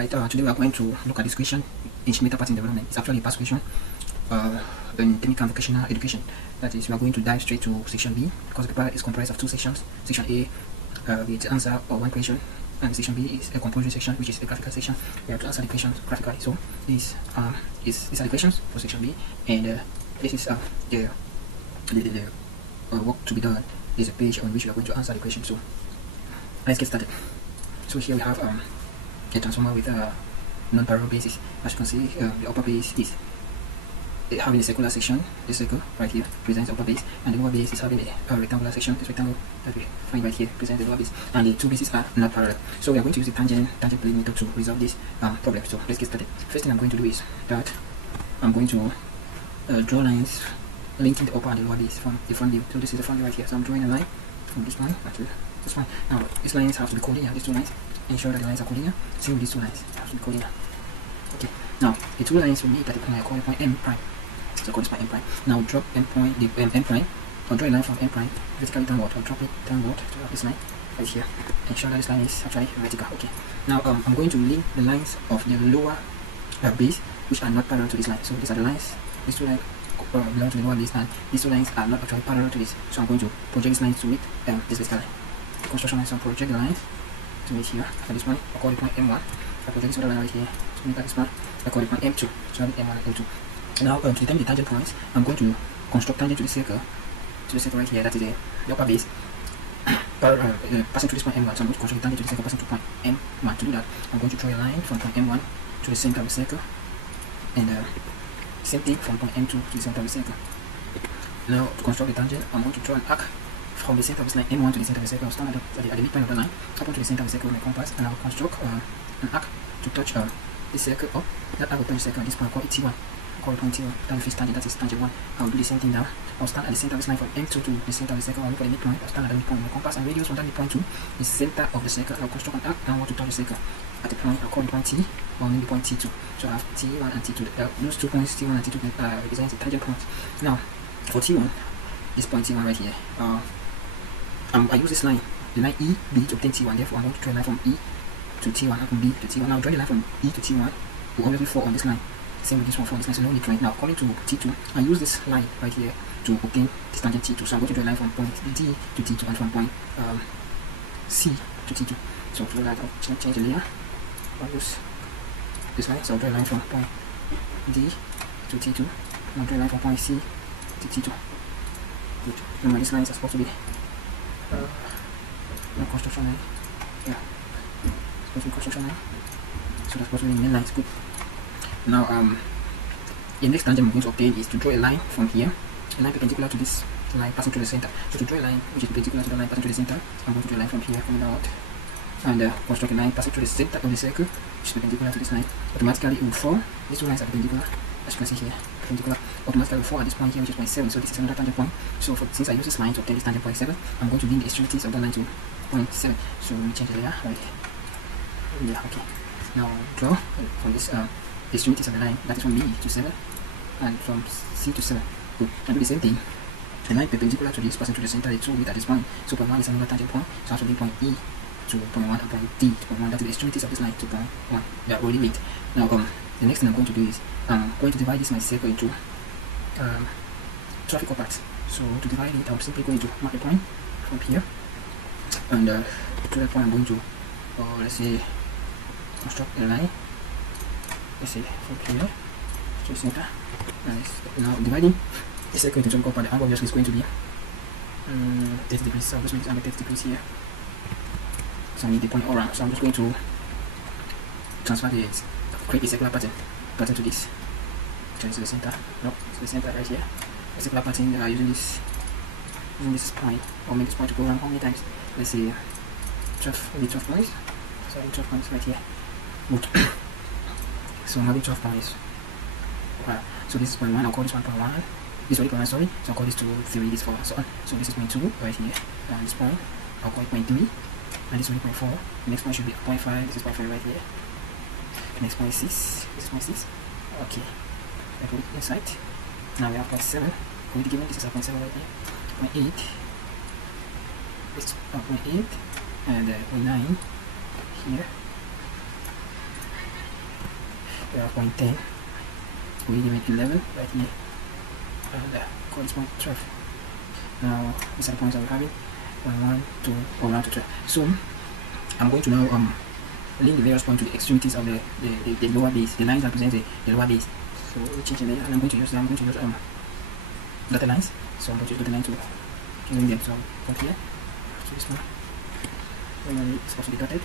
Alright, today we are going to look at this question, instrumental pattern development. It's actually a past question in technical and vocational education. That is, we are going to dive straight to section B because the paper is comprised of two sections. Section A with the answer or one question, and section B is a composition section, which is a graphical section. We have to answer the questions graphically. So these are the questions for section B, and this is the work to be done. There's a page on which we are going to answer the question. So let's get started. So here we have a transformer with a non-parallel basis. As you can see, the upper base is having a circular section. This circle right here presents the upper base, and the lower base is having a rectangular section. This rectangle that we find right here presents the lower base, and the two bases are not parallel. So we are going to use the tangent plane method to resolve this problem. So let's get started. First thing I'm going to do is that I'm going to draw lines linking the upper and the lower base from the front view. So this is the front view right here. So I'm drawing a line from this one to this one. Now these lines have to be collinear. These two lines. Ensure that the lines are collinear. Same with these two lines. They have to be collinear. Okay. Now the two lines will meet at the point I call the point M prime. So call this point M prime. Now drop M prime, or draw a line from M prime vertically downward, or drop it downward to this line right here. Ensure that this line is actually vertical. Okay. Now I'm going to link the lines of the lower base which are not parallel to this line. So these are the lines. These two lines belong to the lower base, and these two lines are not actually parallel to this. So I'm going to project this line to meet this vertical line. The construction line. So project the lines to meet here at this point. I call the point M1. I project this other line right here to meet at this point. I call the point M2. So M1 and M2. Now to determine the tangent points, I'm going to construct tangent to the circle right here. That is the upper base passing to this point M1. So I'm going to construct the tangent to the circle passing to point M1. To do that, I'm going to draw a line from point M1 to the center of the circle, and same thing from point M2 to the center of the circle. Now to construct the tangent, I'm going to draw an arc from the center of this line M1 to the center of the circle. I'll stand at the midpoint of the line, up to the center of the circle with my compass, and I'll construct an arc to touch this circle up. That arc will touch the circle at this point. I'll call it T1. I'll call it point T1. That will fix tangent. That is tangent 1. I'll do the same thing now. I'll stand at the center of this line from M2 to the center of the circle. I'll look for the midpoint. I'll stand at the midpoint with my compass, and radius from that midpoint to the center of the circle. I'll construct an arc downward to touch the circle at the point. I'll call it point T, or maybe point T2. So I have T1 and T2. Those 2 points, T1 and T2, represent the tangent points. Now for T1, this point T1 right here, I use this line, the line EB, to obtain T1. Therefore, I'm going to draw a line from E to T1 and from B to T1. Now, drawing the line from E to T1 will obviously fall on this line. Same with this one, fall on this line, so no need drawing. Now, coming to T2, I use this line right here to obtain this tangent T2. So I'm going to draw a line from point D to T2 and from point C to T2. So to do that, I'll change the layer. I'll use this line. So I'll draw a line from point D to T2. I'll draw a line from point C to T2. Good. Remember, these lines are supposed to be no construction line. Yeah, supposed to be construction line. So that's supposed to be main lines. Good. Now the next tangent I'm going to obtain is to draw a line from here, a line perpendicular to this line passing through the center. So to draw a line which is perpendicular to the line passing through the center, I'm going to draw a line from here coming out, and construct a line passing through the center of the circle which is perpendicular to this line. Automatically it will fall. These two lines are perpendicular, as you can see here. Perpendicular automatically will fall at this point here, which is point 7. So this is another tangent point. So since I use this line to obtain this tangent point 7, I'm going to link the extremities of that line to point 7. So we change the layer right here. Yeah, okay. Now draw from this the extremities of the line, that is from B to 7 and from C to 7. Good. And do the same thing. The line perpendicular to this passing to the center, the two meet at this point. So point 1 is another tangent point. So I have to link point E to point 1 and point D to point 1. That is the extremities of this line to point 1. They are already linked. Now the next thing I'm going to do is I'm going to divide this my circle into traffic parts. So to divide it, I'm simply going to mark a point from here, and to that point I'm going to let's say construct a line. Let's say from here to the center. Now dividing the circle into traffic part, the angle obviously is going to be 30 degrees. So I'm just going to angle 30 degrees here. So I need the point all around. So I'm just going to create a circular pattern to this. Turn to the center. No, to the center right here. A circular pattern using this point, or make this point to go around how many times? Let's say 12, maybe 12 points. So 12 points right here. Good. So I'm having 12 points. So this is point 1. I'll call this one point 1. This is point 1, sorry. So I'll call this 2, 3, this 4, so on. So this is point 2 right here. And this point, I'll call it point 3. And this is point 4. The next point should be point 5. This is point 5 right here. The next point 6. This is point 6. Okay. I put it inside. Now we have point 7. Going to give me this is point 7 right here. Point 8. This is point 8. And point 9 here. we have point 10, we give 11 right here, and call this point 12. Now these are the points that we're having, 1, 2, or 1 to 12. So I'm going to now link the various points to the extremities of the lower base. The lines represent the lower base. So we change the layer, and I'm going to use dotted lines. So I'm going to use dotted line to link them. So from here to this one, and it's supposed to be dotted.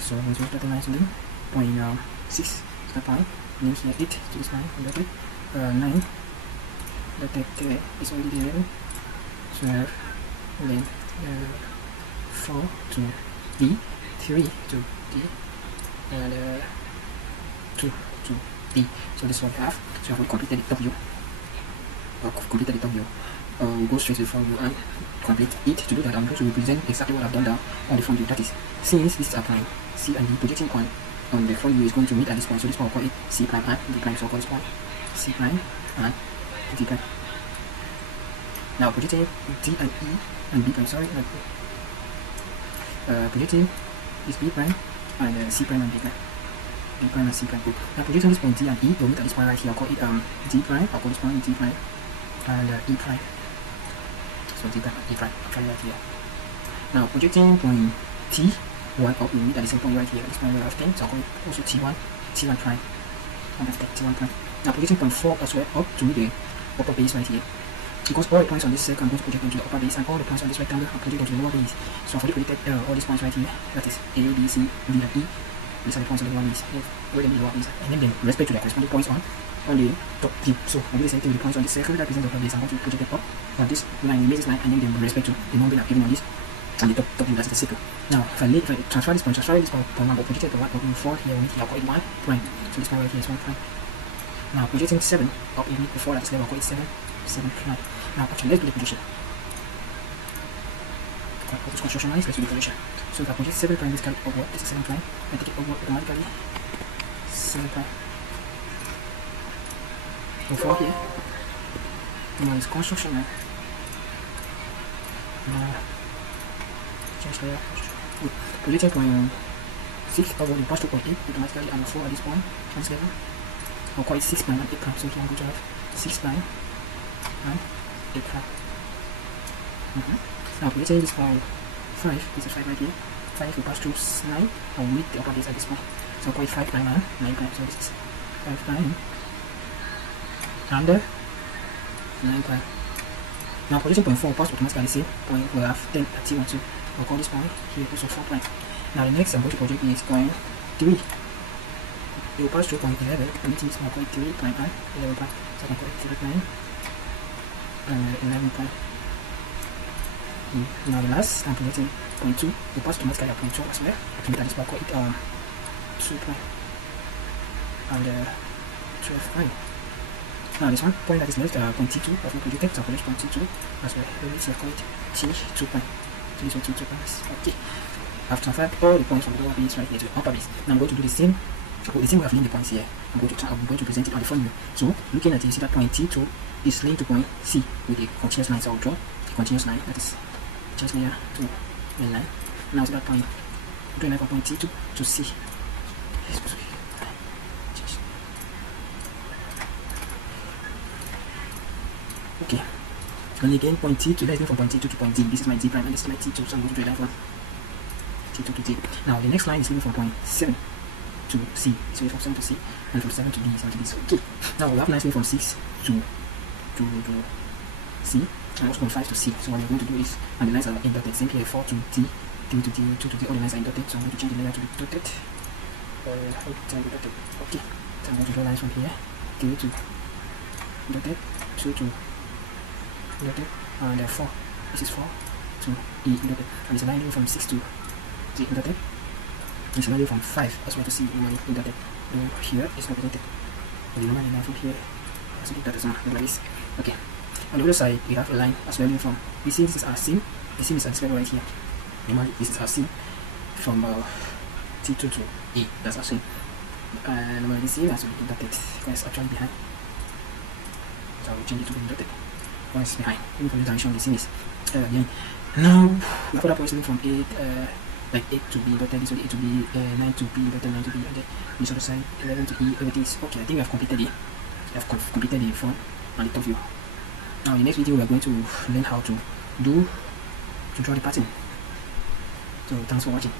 So I'm going to use dotted lines to them. Point 6 to that point. Link here 8 to this line, dotted. 9 dotted there is already 11. 12, then 4 to D, 3 to D, and 2 to D. So this is what we have. So we completed the W, we'll go straight to the front view and complete it. To do that, I'm going to represent exactly what I've done down on the front view. That is, since this is a prime, C and D projecting on the front view is going to meet at this point. So this point we'll call it C prime and D prime. So we'll call this point C prime and D prime. Now projecting D and E and B prime, projecting is B prime and C prime and D prime. B prime and C prime. Good. Now projecting this point D and E, they'll meet at this point right here. I'll call it D prime, I'll call this point D prime and E prime. So D prime and E prime, I'll try right here. Now projecting point T1 up, we meet at the same point right here. This point we have 10, so I'll call it also T1 prime. And that's T1 prime. Now projecting point 4 as well up to the upper base right here. Because all the points on this circle, I'm going to project onto the upper base, and all the points on this rectangle are projected onto the lower base. So I've already projected all these points right here. That is A, B, C, D, and E. These are the points on the lower base. All them in the lower base. And then they respect to their corresponding points on the top view. So I'll do the same thing with the points on this circle that represent the upper base. I'm going to project them up on this line, the line, and then they respect to the number I'm given on this and the top view, that's the circle. Now if I transfer this point one, but projected the one up in 4 here, I'll call it 1 prime. So this point right here is 1 prime. Now projecting 7 up in before that level, I'll call it 7 prime. Now actually let's do the projection. Construction lines, let's do the projection. So if I project 7 prime, this can upward, this is 7 prime, I take it upward automatically. 7 prime. Before here, now it's construction line. Now change layer. Good. Projecting point 6 upward, you pass to point 8 automatically, and 4 at this point, on this level. I'll call it 6 prime and 8 prime, so here I'm going to have 6 prime and 8 prime. Now projecting this point 5, this is 5 right here. 5 will pass through 9 and meet the upper base at this point. So I'll call it 5 prime and 9 prime. So this is 5 prime and 9 prime. Now projecting point 4 will pass automatically the same point. We'll have 10 at T1, so I'll call this point here also 4 prime. Now the next I'm going to project is point 3. It will pass through point 11 and meeting this point, I'll call it 3 prime and 11 prime. So I can call it 3 prime and 11 prime. Now the last I'm projecting point 2, we pass automatically at point 2 as well. To meet at this point, call it 2 prime and 12 prime. Now this one point that is left, point T2, I've not projected, so I'll project point T2 as well. So I'll call it T2 prime. So this one T2 prime. Okay. I've transferred all the points from the lower base right here to the upper base. Now I'm going to do the same. The same way I've linked the points here. I'm going to present it on the front view. So looking at it, you see that point T2 is linked to point C with a continuous line. So I'll draw a continuous line, that is just layer to main line. Now see that point, drawing line from point T2 to C. Okay. And again point T2, let's go from point T2 to point D. This is my D prime and this is my T2, so I'm going to draw a line from T2 to D. Now the next line is moving from point 7 to C. So from 7 to C and from 7 to D. Okay. Now we have nicely from 6 to C. And also from 5 to C. So what we're going to do is, and the lines are indotted, same here, 4 to D, 3 to D, 2 to D, all the lines are indotted, so I'm going to change the layer to be dotted. Okay, so I'm going to draw lines from here, 3 to dotted, 2 to dotted, and 4, this is 4 to E dotted, and it's a line from 6 to D dotted, it's a line from 5 as well to C dotted, here is not dotted, and the normal line from here, so that is not like this. Okay. On the other side, we have a line as well from, we see this is our seam, the seam is this level right here. Normally, this is our seam from T2 to E, that's our seam. And normally this seam has to be indotted, because it's actually behind. So I will change it to be indotted, because it's behind, even from the direction the seam is behind. Now, we have other points from 8 like 8 to B dotted this way, 8 to B, 9 to B dotted 9 to B, and then this other side 11 to E, everything is okay. I think I've completed it. I've completed the front and the top view. Now in the next video we are going to learn how to draw the pattern. So thanks for watching.